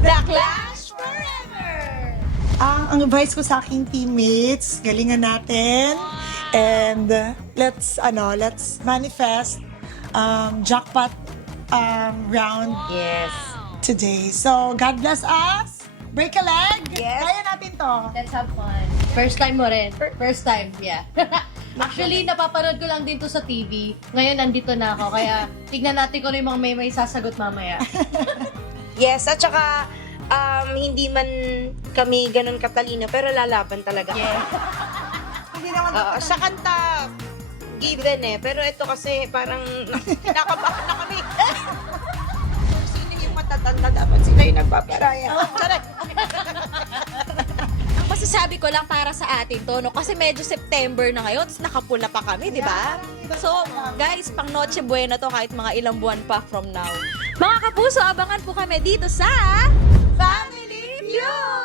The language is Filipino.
The Clash Forever! Ang advice ko sa aking teammates, galingan natin. And let's manifest jackpot round Yes. today. So, God bless us. Break a leg. Yes. Kaya natin to. Let's have fun. First time mo rin. First time, yeah. Actually, napapanood ko lang din to sa TV. Ngayon, nandito na ako. Kaya, tignan natin kung ano yung mga may sasagot mamaya. Yes, at saka hindi man kami ganun katalino, pero lalaban talaga. Yeah. Hindi naman Sa kanta, given pero ito kasi parang nakabahan na kami. Sino yung matatanda, dapat sila yung nagpaparaya. Charot. Ang masasabi ko lang para sa atin to, no? Kasi medyo September na ngayon, tapos nakapula pa kami, di ba? So, guys, pang Noche Buena to kahit mga ilang buwan pa from now. Mga kapuso, abangan po kami dito sa Family Feud!